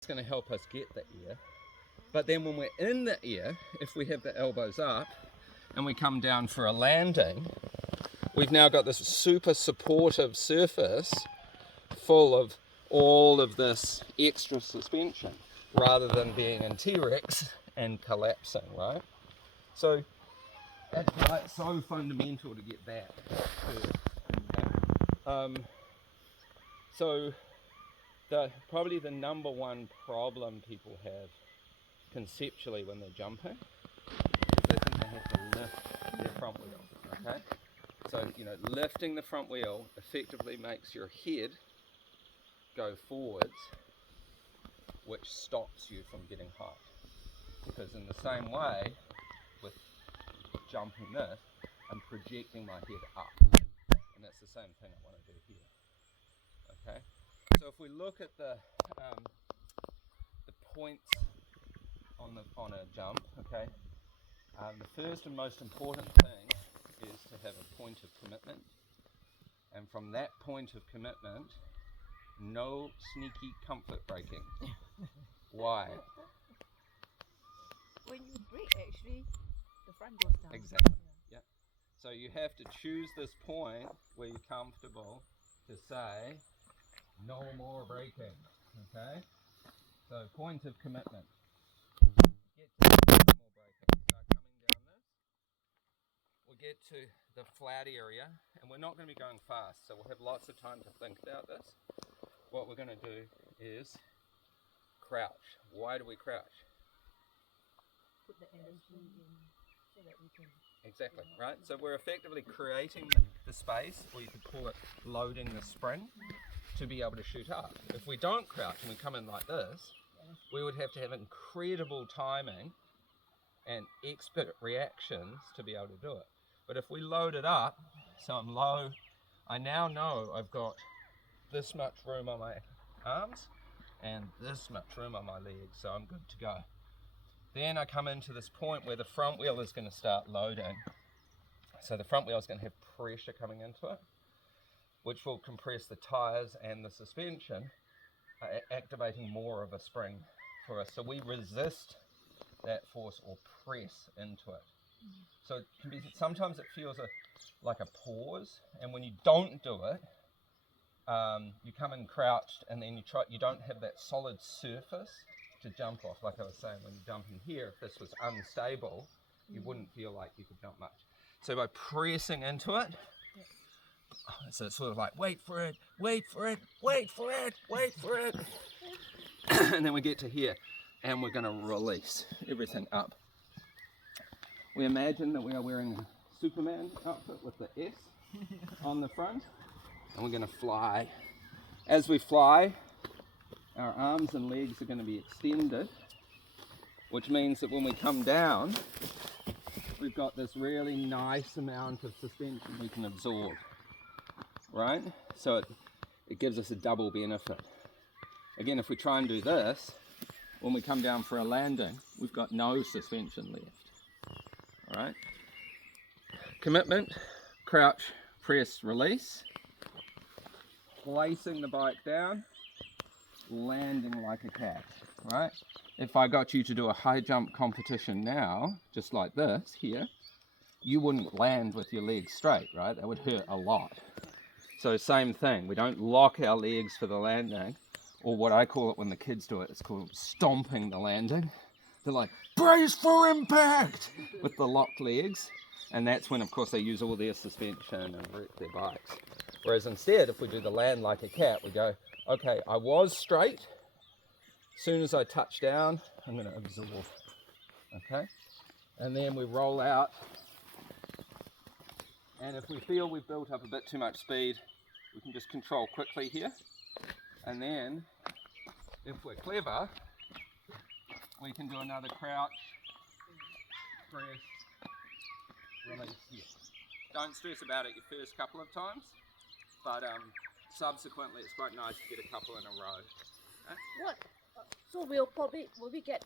It's going to help us get the air. But then when we're in the air, if we have the elbows up and we come down for a landing, we've now got this super supportive surface full of all of this extra suspension rather than being in T-Rex and collapsing, right? So that's why it's so fundamental to get that first. So probably the number one problem people have conceptually when they're jumping is they think they have to lift their front wheel, okay? So, lifting the front wheel effectively makes your head go forwards, which stops you from getting height. Because in the same way, with jumping this, I'm projecting my head up. And that's the same thing I want to do here. Okay? So if we look at the points on a jump, okay, the first and most important thing is to have a point of commitment, and from that point of commitment, no sneaky comfort braking. Why? When you brake, actually, the front goes down. Exactly. Yeah. So you have to choose this point where you're comfortable to say no more braking. Okay. So point of commitment. Get to no more braking. Start coming down this. We'll get to the flat area, and we're not going to be going fast, so we'll have lots of time to think about this. What we're going to do is crouch. Why do we crouch? Put the energy in so that we can. Exactly, right? So we're effectively creating the space, or you could call it loading the spring, to be able to shoot up. If we don't crouch and we come in like this, we would have to have incredible timing and expert reactions to be able to do it. But if we load it up, so I'm low, I now know I've got this much room on my arms and this much room on my legs, so I'm good to go. Then I come into this point where the front wheel is going to start loading. So the front wheel is going to have pressure coming into it, which will compress the tires and the suspension, activating more of a spring for us. So we resist that force or press into it. So it can be, sometimes it feels like a pause, and when you don't do it, you come in crouched, and then you don't have that solid surface to jump off. Like I was saying, when you jump in here, if this was unstable, you wouldn't feel like you could jump much. So by pressing into it, so it's sort of like, wait for it, wait for it, wait for it, wait for it. And then we get to here, and we're going to release everything up. We imagine that we are wearing a Superman outfit with the S on the front, and we're going to fly. As we fly, our arms and legs are going to be extended, which means that when we come down, we've got this really nice amount of suspension we can absorb, right? So it gives us a double benefit. Again, if we try and do this, when we come down for a landing, we've got no suspension left. All right? Commitment, crouch, press, release. Placing the bike down, landing like a cat, right? If I got you to do a high jump competition now, just like this here, you wouldn't land with your legs straight, right? That would hurt a lot. So same thing, we don't lock our legs for the landing, or what I call it when the kids do it, it's called stomping the landing. They're like, brace for impact, with the locked legs. And that's when, of course, they use all their suspension and wreck their bikes. Whereas instead, if we do the land like a cat, we go, okay, I was straight. As soon as I touch down, I'm going to absorb. Okay? And then we roll out. And if we feel we've built up a bit too much speed, we can just control quickly here. And then, if we're clever, we can do another crouch, press, release here. Don't stress about it your first couple of times, but subsequently it's quite nice to get a couple in a row. What? So will we get